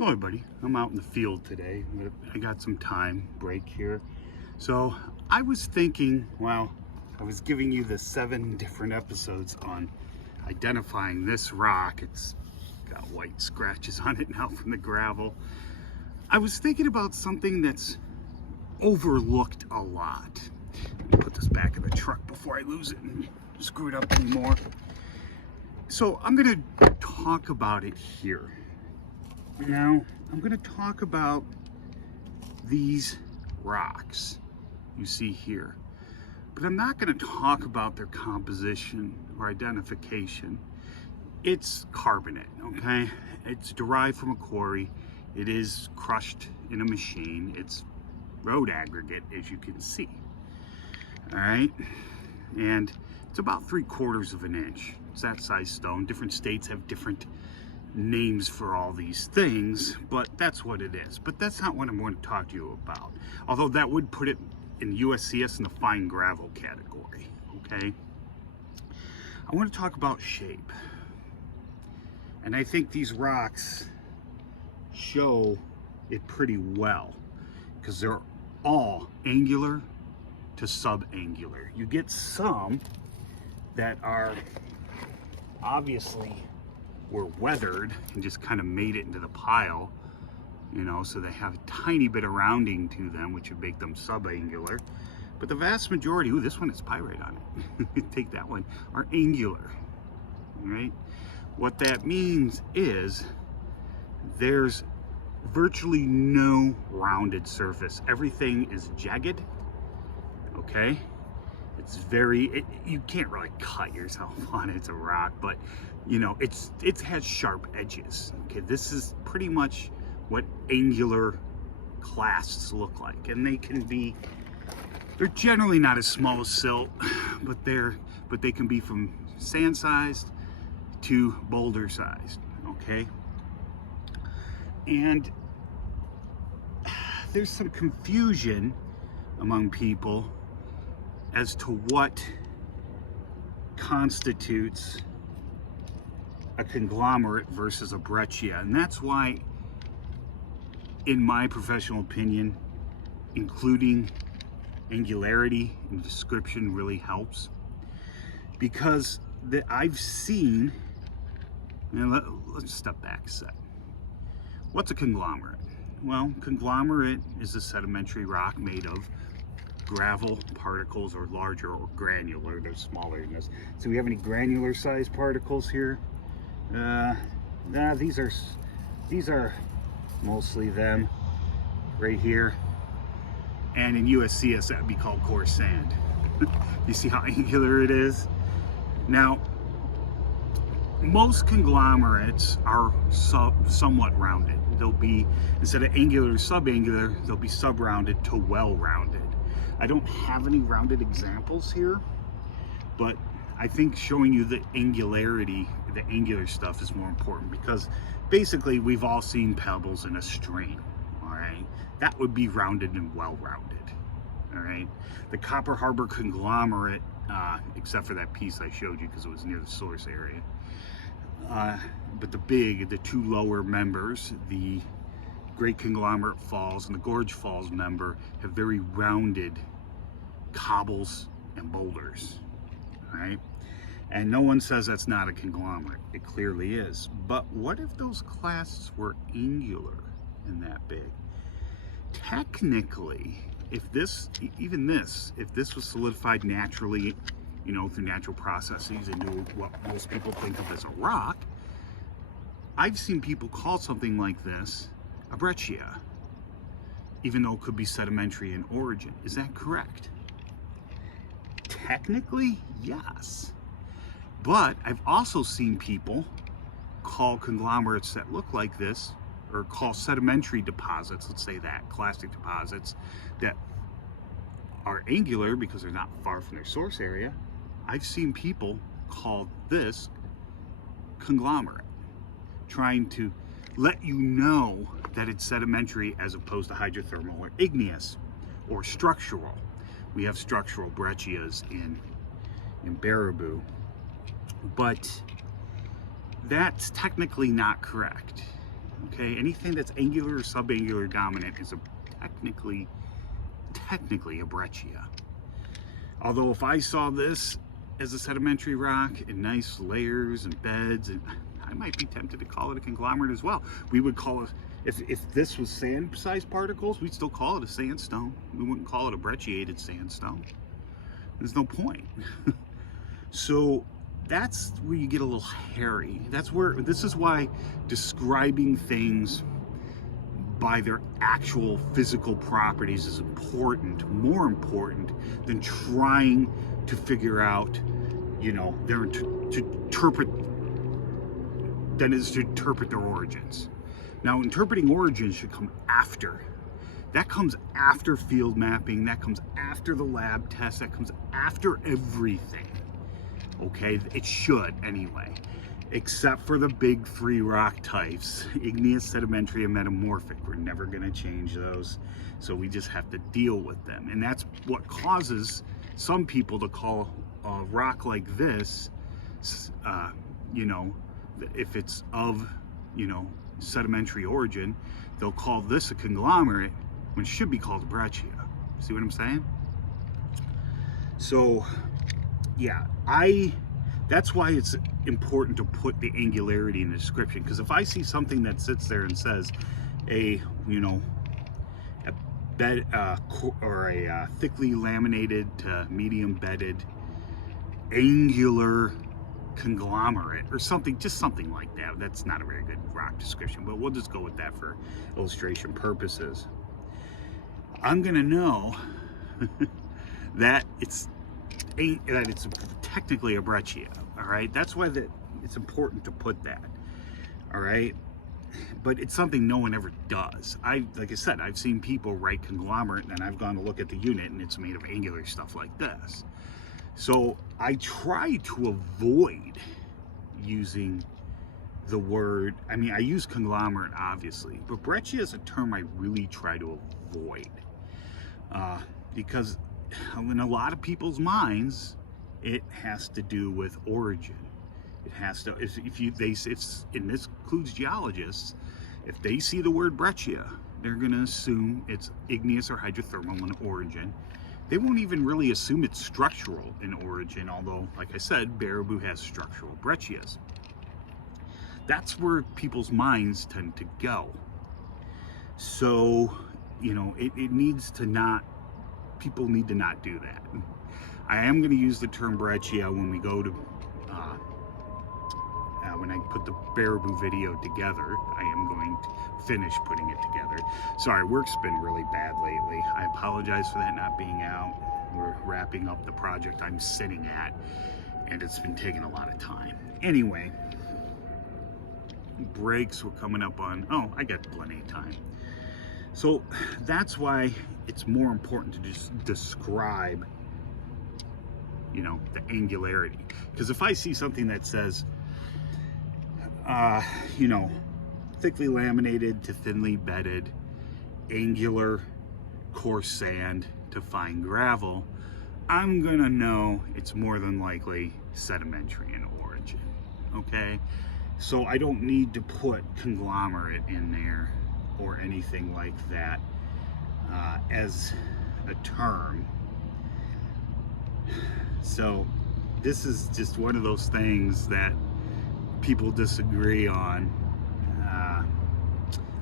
Hello everybody, I'm out in the field today. I got some time break here. So I was thinking, well, I was giving you the 7 different episodes on identifying this rock. It's got white scratches on it now from the gravel. I was thinking about something that's overlooked a lot. Let me put this back in the truck before I lose it and screw it up anymore. So I'm gonna talk about it here. Now, I'm going to talk about these rocks you see here, but I'm not going to talk about their composition or identification. It's carbonate, okay? It's derived from a quarry. It is crushed in a machine. It's road aggregate, as you can see. All right, and it's about 3/4 of an inch. It's that size stone. Different states have different names for all these things, but that's what it is. But that's not what I'm going to talk to you about, although that would put it in USCS in the fine gravel category. Okay, I want to talk about shape, and I think these rocks show it pretty well because they're all angular to subangular. You get some that are obviously were weathered and just kind of made it into the pile, you know, so they have a tiny bit of rounding to them, which would make them subangular. But the vast majority, ooh, this one has pyrite on it, take that one, are angular, right? What that means is there's virtually no rounded surface. Everything is jagged, okay? It's very, you can't really cut yourself on it. It's a rock, but you know, it has sharp edges. Okay, this is pretty much what angular clasts look like, and they're generally not as small as silt, but they can be from sand sized to boulder sized. Okay, and there's some confusion among people as to what constitutes a conglomerate versus a breccia. And that's why, in my professional opinion, including angularity in the description really helps, because I've seen, and let's step back a sec. What's a conglomerate? Well, conglomerate is a sedimentary rock made of gravel particles, or larger, or granular. They're smaller than this. So we have any granular sized particles here? Nah, these are mostly them right here. And in USCS that would be called coarse sand. You see how angular it is? Now, most conglomerates are somewhat rounded. They'll be, instead of angular subangular, they'll be sub-rounded to well-rounded. I don't have any rounded examples here, but I think showing you the angularity, the angular stuff, is more important, because basically we've all seen pebbles in a stream, all right? That would be rounded and well-rounded, all right? The Copper Harbor conglomerate, except for that piece I showed you because it was near the source area, but the two lower members, the Great Conglomerate Falls and the Gorge Falls member, have very rounded cobbles and boulders, right? And no one says that's not a conglomerate. It clearly is. But what if those clasts were angular and that big? Technically, if this was solidified naturally, you know, through natural processes into what most people think of as a rock, I've seen people call something like this a breccia, even though it could be sedimentary in origin. Is that correct? Technically, yes. But I've also seen people call conglomerates that look like this, or call sedimentary deposits, let's say that, clastic deposits that are angular because they're not far from their source area. I've seen people call this conglomerate, trying to let you know that it's sedimentary as opposed to hydrothermal or igneous or structural. We have structural breccias in Baraboo, but that's technically not correct. Okay, anything that's angular or subangular dominant is technically a breccia. Although if I saw this as a sedimentary rock in nice layers and beds, and I might be tempted to call it a conglomerate as well. We would call it, if this was sand-sized particles, we'd still call it a sandstone. We wouldn't call it a brecciated sandstone. There's no point. So that's where you get a little hairy. This is why describing things by their actual physical properties is important, more important than trying to figure out, you know, to interpret their origins. Now, interpreting origins should come after. That comes after field mapping, that comes after the lab test, that comes after everything. Okay, it should anyway. Except for the big three rock types, igneous, sedimentary, and metamorphic. We're never gonna change those. So we just have to deal with them. And that's what causes some people to call a rock like this, you know, if it's of, you know, sedimentary origin, they'll call this a conglomerate when it should be called a breccia. See what I'm saying? So, yeah, that's why it's important to put the angularity in the description, because if I see something that sits there and says a bed or a thickly laminated to medium bedded angular conglomerate or something, just something like that, that's not a very good rock description, but we'll just go with that for illustration purposes. I'm gonna know that it's technically a breccia. All right, that's why it's important to put that. All right, but it's something no one ever does. Like I said, I've seen people write conglomerate, and I've gone to look at the unit, and it's made of angular stuff like this. So I try to avoid using the word. I mean, I use conglomerate obviously, but breccia is a term I really try to avoid because in a lot of people's minds, it has to do with origin. It has to, it's, and this includes geologists, if they see the word breccia, they're gonna assume it's igneous or hydrothermal in origin. They won't even really assume it's structural in origin, although, like I said, Baraboo has structural breccias. That's where people's minds tend to go. So, you know, it needs to not, people need to not do that. I am going to use the term breccia when we go to, when I put the Baraboo video together. I am going to finish putting it together. Sorry, work's been really bad lately. I apologize for that not being out. We're wrapping up the project I'm sitting at, and it's been taking a lot of time. Anyway, breaks we're coming up on. Oh, I got plenty of time. So that's why it's more important to just describe, you know, the angularity. Because if I see something that says, you know, thickly laminated to thinly bedded, angular, coarse sand to fine gravel, I'm gonna know it's more than likely sedimentary in origin, okay? So I don't need to put conglomerate in there or anything like that as a term. So this is just one of those things that people disagree on.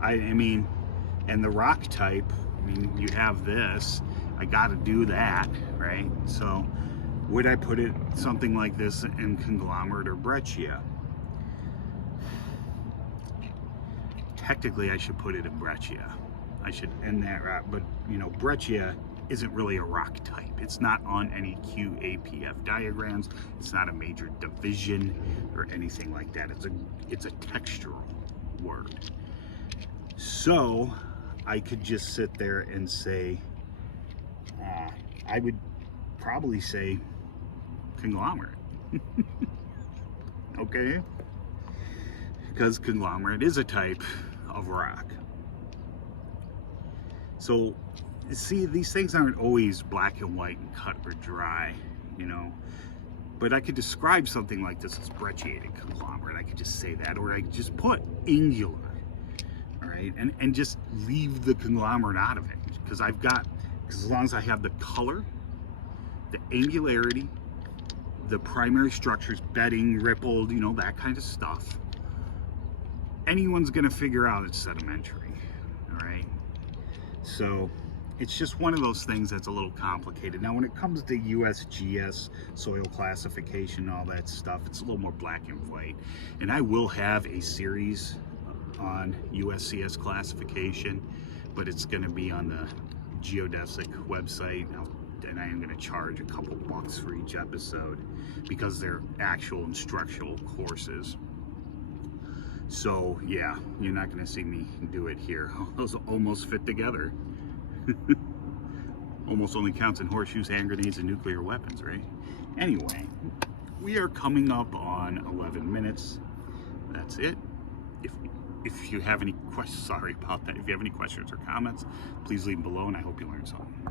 I mean, and the rock type, I mean, you have this, I gotta do that, right? So would I put it something like this in conglomerate or breccia? Technically, I should put it in breccia. I should end that rock, but you know, breccia isn't really a rock type. It's not on any QAPF diagrams. It's not a major division or anything like that. It's a textural word. So I could just sit there and say, I would probably say conglomerate. Okay? Because conglomerate is a type of rock. So, see, these things aren't always black and white and cut or dry, you know. But I could describe something like this as brecciated conglomerate. I could just say that, or I could just put angular. all right, and just leave the conglomerate out of it, because as long as I have the color, the angularity, the primary structures, bedding, rippled, that kind of stuff, anyone's going to figure out it's sedimentary. All right, so it's just one of those things that's a little complicated. Now, when it comes to USGS soil classification, all that stuff, it's a little more black and white. And I will have a series on USCS classification, but it's going to be on the geodesic website, and I am going to charge a couple bucks for each episode because they're actual instructional courses. So yeah, you're not going to see me do it here. Those almost fit together. Almost only counts in horseshoes, hand grenades, and nuclear weapons, right? Anyway, we are coming up on 11 minutes. That's it. If you have any questions, sorry about that. If you have any questions or comments, please leave them below, and I hope you learned something.